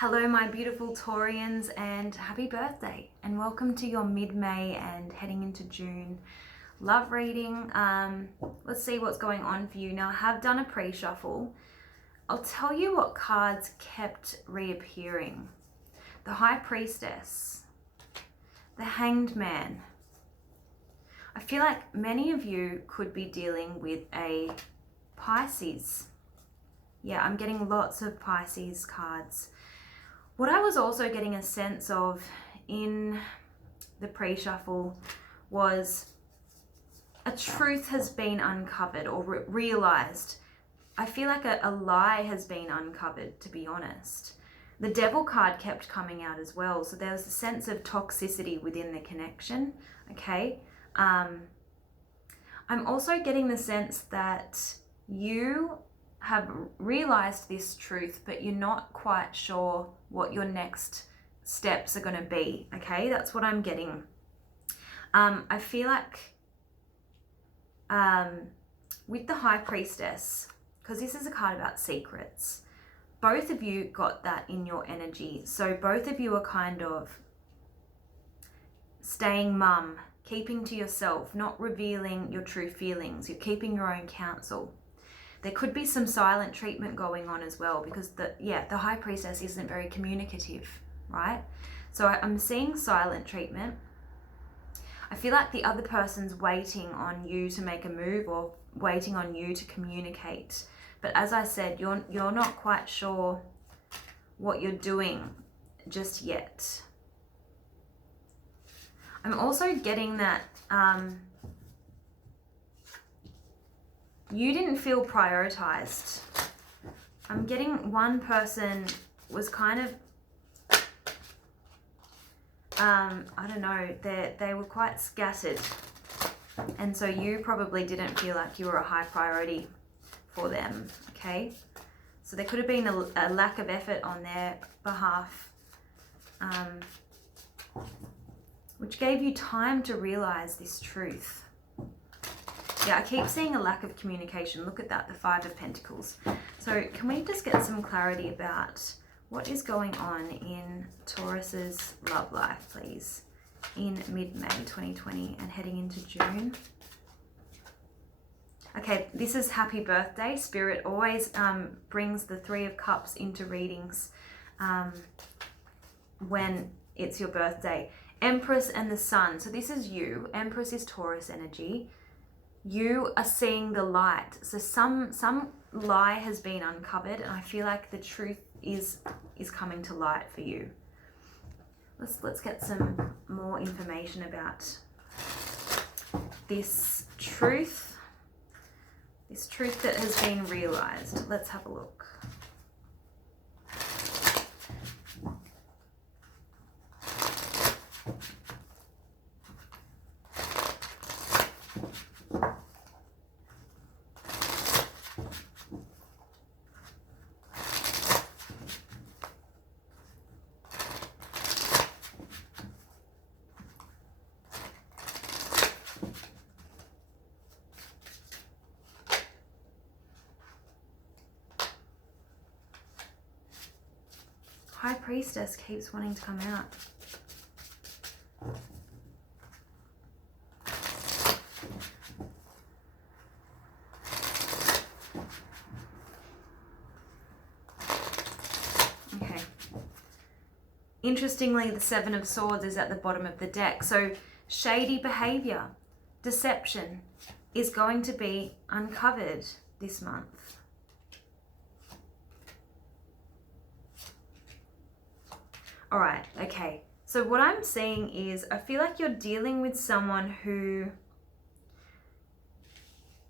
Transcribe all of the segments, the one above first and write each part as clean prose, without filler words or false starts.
Hello my beautiful Taurians, and happy birthday, and welcome to your mid-May and heading into June love reading. Let's see what's going on for you. Now I have done a pre-shuffle. I'll tell you what cards kept reappearing. The High Priestess, the Hanged Man. I feel like many of you could be dealing with a Pisces. Yeah, I'm getting lots of Pisces cards. What I was also getting a sense of in the pre-shuffle was a truth has been uncovered or realized. I feel like a lie has been uncovered, to be honest. The Devil card kept coming out as well. So there was a sense of toxicity within the connection, okay? I'm also getting the sense that you have realized this truth, but you're not quite sure what your next steps are going to be, okay? That's what I'm getting. I feel like with the High Priestess, because this is a card about secrets, both of you got that in your energy. So both of you are kind of staying mum, keeping to yourself, not revealing your true feelings. You're keeping your own counsel. There could be some silent treatment going on as well, because the High Priestess isn't very communicative, right? So I'm seeing silent treatment. I feel like the other person's waiting on you to make a move or waiting on you to communicate. But as I said, you're not quite sure what you're doing just yet. I'm also getting that you didn't feel prioritized. I'm getting one person was kind of, I don't know, they were quite scattered. And so you probably didn't feel like you were a high priority for them, okay? So there could have been a lack of effort on their behalf, which gave you time to realize this truth. Yeah, I keep seeing a lack of communication. Look at that, the Five of Pentacles. So can we just get some clarity about what is going on in Taurus's love life, please, in mid-May 2020 and heading into June? Okay, this is happy birthday. Spirit always brings the Three of Cups into readings when it's your birthday. Empress and the Sun. So this is you. Empress is Taurus energy. You are seeing the light. So some lie has been uncovered, and I feel like the truth is coming to light for you. Let's get some more information about this truth that has been realized. Let's have a look. High Priestess keeps wanting to come out. Okay. Interestingly, the Seven of Swords is at the bottom of the deck. So shady behavior, deception is going to be uncovered this month. All right, okay. So what I'm seeing is I feel like you're dealing with someone who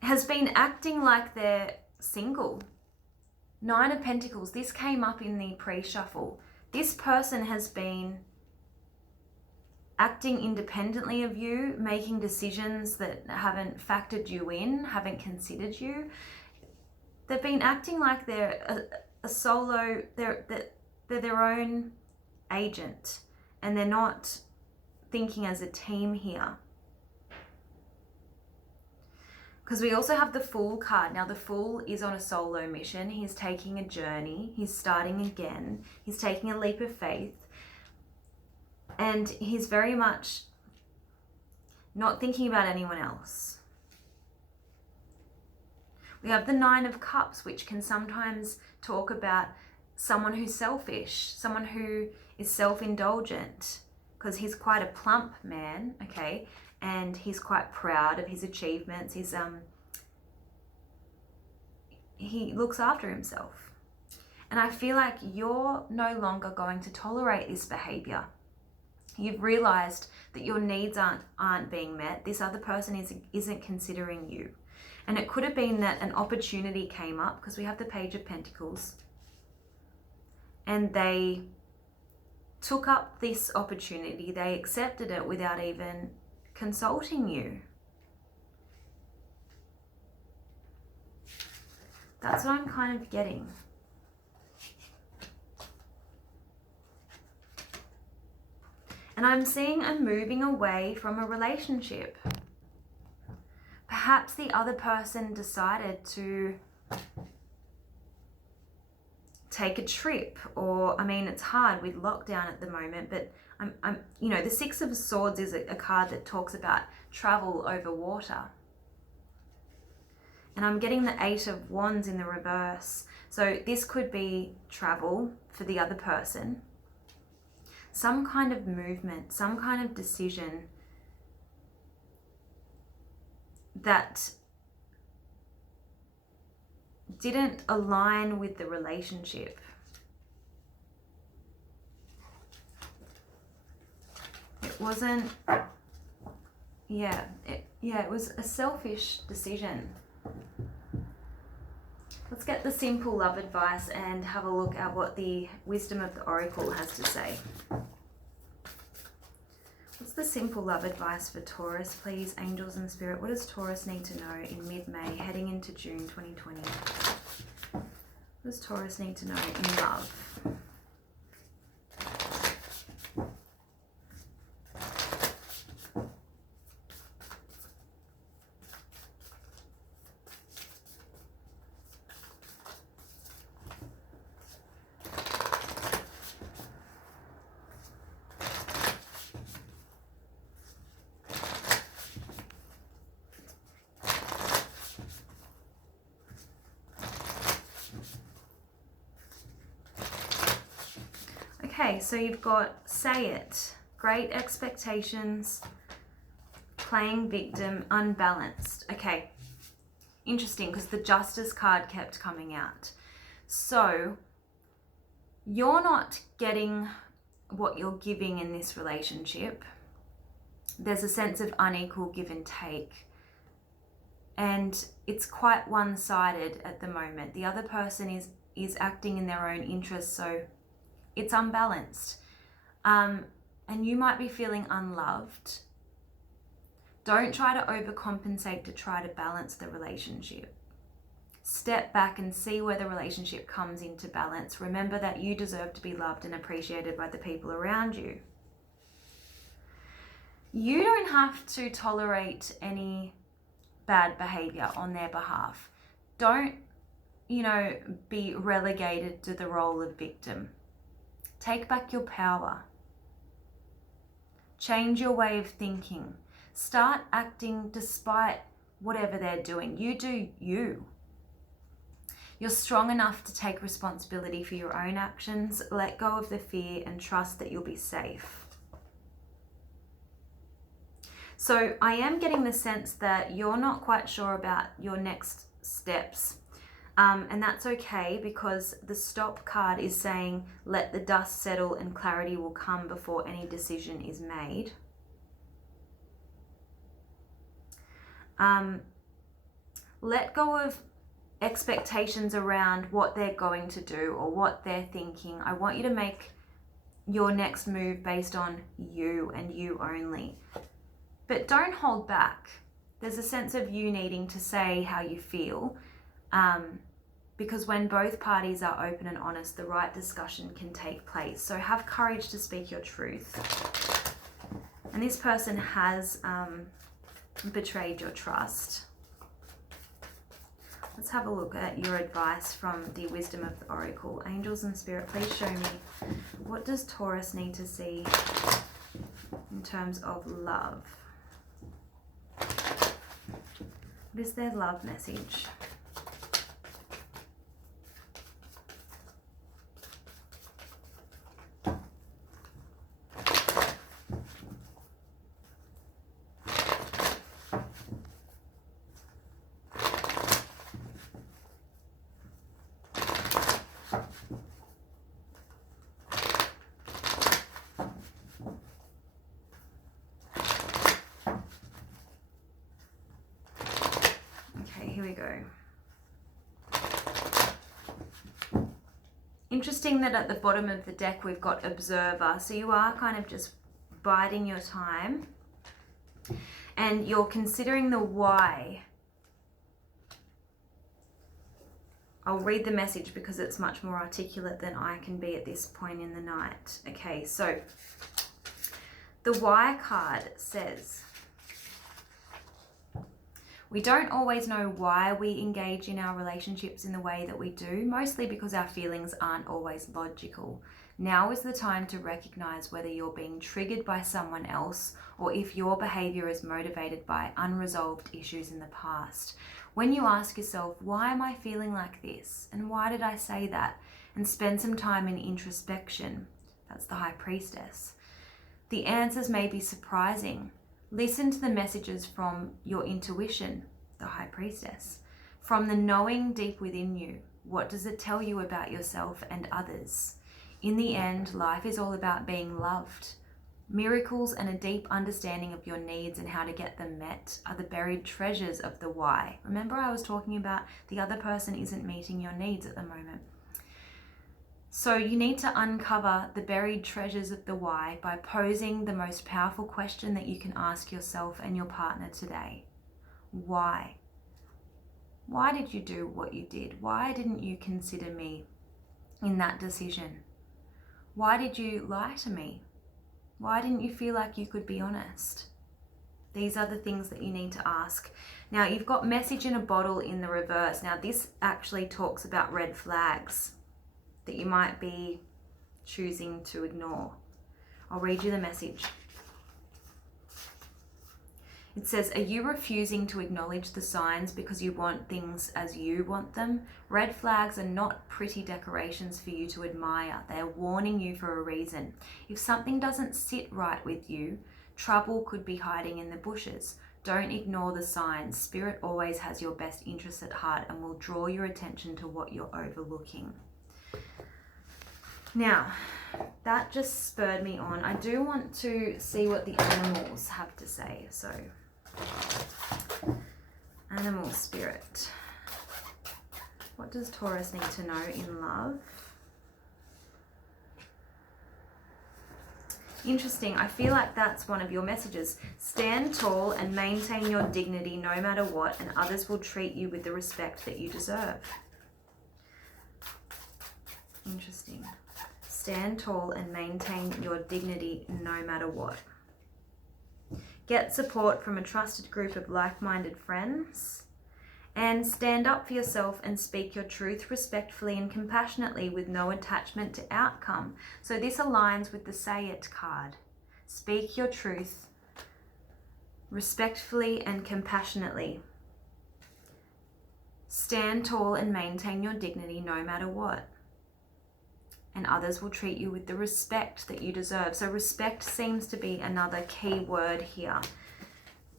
has been acting like they're single. Nine of Pentacles, this came up in the pre-shuffle. This person has been acting independently of you, making decisions that haven't factored you in, haven't considered you. They've been acting like they're a solo, they're their own agent, and they're not thinking as a team here. Because we also have the Fool card. Now, the Fool is on a solo mission. He's taking a journey. He's starting again. He's taking a leap of faith. And he's very much not thinking about anyone else. We have the Nine of Cups, which can sometimes talk about someone who's selfish, someone who is self-indulgent, because he's quite a plump man, okay? And he's quite proud of his achievements. He looks after himself. And I feel like you're no longer going to tolerate this behavior. You've realized that your needs aren't being met. This other person isn't considering you. And it could have been that an opportunity came up, because we have the Page of Pentacles, and they took up this opportunity. They accepted it without even consulting you. That's what I'm kind of getting. And I'm seeing a moving away from a relationship. Perhaps the other person decided to take a trip, or, I mean, it's hard with lockdown at the moment, but I'm you know, the Six of Swords is a card that talks about travel over water. And I'm getting the Eight of Wands in the reverse. So this could be travel for the other person. Some kind of movement, some kind of decision that didn't align with the relationship. It wasn't, it was a selfish decision. Let's get the simple love advice and have a look at what the wisdom of the Oracle has to say. What's the simple love advice for Taurus, please, angels and spirit? What does Taurus need to know in mid-May, heading into June 2020? What does Taurus need to know in love? Okay, so you've got say it, great expectations, playing victim, unbalanced. Okay, interesting, because the Justice card kept coming out. So you're not getting what you're giving in this relationship. There's a sense of unequal give and take. And it's quite one-sided at the moment. The other person is acting in their own interests, so it's unbalanced. And you might be feeling unloved. Don't try to overcompensate to try to balance the relationship. Step back and see where the relationship comes into balance. Remember that you deserve to be loved and appreciated by the people around you. You don't have to tolerate any bad behavior on their behalf. Don't, be relegated to the role of victim. Take back your power. Change your way of thinking. Start acting despite whatever they're doing. You do you. You're strong enough to take responsibility for your own actions. Let go of the fear and trust that you'll be safe. So I am getting the sense that you're not quite sure about your next steps. And that's okay, because the Stop card is saying let the dust settle and clarity will come before any decision is made. Let go of expectations around what they're going to do or what they're thinking. I want you to make your next move based on you and you only. But don't hold back. There's a sense of you needing to say how you feel. Because when both parties are open and honest, the right discussion can take place. So have courage to speak your truth. And this person has betrayed your trust. Let's have a look at your advice from the wisdom of the oracle. Angels and spirit, please show me, what does Taurus need to see in terms of love? What is their love message? Here we go. Interesting that at the bottom of the deck we've got observer. So you are kind of just biding your time and you're considering the why. I'll read the message because it's much more articulate than I can be at this point in the night. Okay, so the why card says, we don't always know why we engage in our relationships in the way that we do, mostly because our feelings aren't always logical. Now is the time to recognize whether you're being triggered by someone else or if your behavior is motivated by unresolved issues in the past. When you ask yourself, why am I feeling like this? And why did I say that? And spend some time in introspection. That's the High Priestess. The answers may be surprising. Listen to the messages from your intuition, the High Priestess. From the knowing deep within you, what does it tell you about yourself and others? In the end, life is all about being loved. Miracles and a deep understanding of your needs and how to get them met are the buried treasures of the why. Remember, I was talking about the other person isn't meeting your needs at the moment. So you need to uncover the buried treasures of the why by posing the most powerful question that you can ask yourself and your partner today. Why? Why did you do what you did? Why didn't you consider me in that decision? Why did you lie to me? Why didn't you feel like you could be honest? These are the things that you need to ask. Now, you've got message in a bottle in the reverse. Now, this actually talks about red flags that you might be choosing to ignore. I'll read you the message. It says, are you refusing to acknowledge the signs because you want things as you want them? Red flags are not pretty decorations for you to admire. They are warning you for a reason. If something doesn't sit right with you, trouble could be hiding in the bushes. Don't ignore the signs. Spirit always has your best interests at heart and will draw your attention to what you're overlooking. Now, that just spurred me on. I do want to see what the animals have to say. So, animal spirit. What does Taurus need to know in love? Interesting. I feel like that's one of your messages. Stand tall and maintain your dignity no matter what, and others will treat you with the respect that you deserve. Interesting. Stand tall and maintain your dignity no matter what. Get support from a trusted group of like-minded friends. And stand up for yourself and speak your truth respectfully and compassionately with no attachment to outcome. So this aligns with the Say It card. Speak your truth respectfully and compassionately. Stand tall and maintain your dignity no matter what. And others will treat you with the respect that you deserve. So respect seems to be another key word here.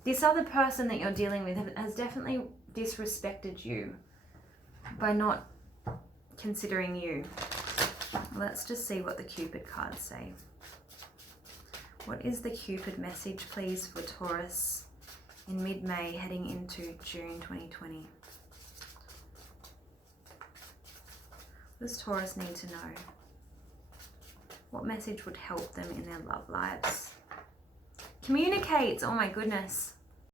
This other person that you're dealing with has definitely disrespected you by not considering you. Let's just see what the Cupid cards say. What is the Cupid message, please, for Taurus in mid-May heading into June 2020? What does Taurus need to know? What message would help them in their love lives? Communicate. Oh my goodness.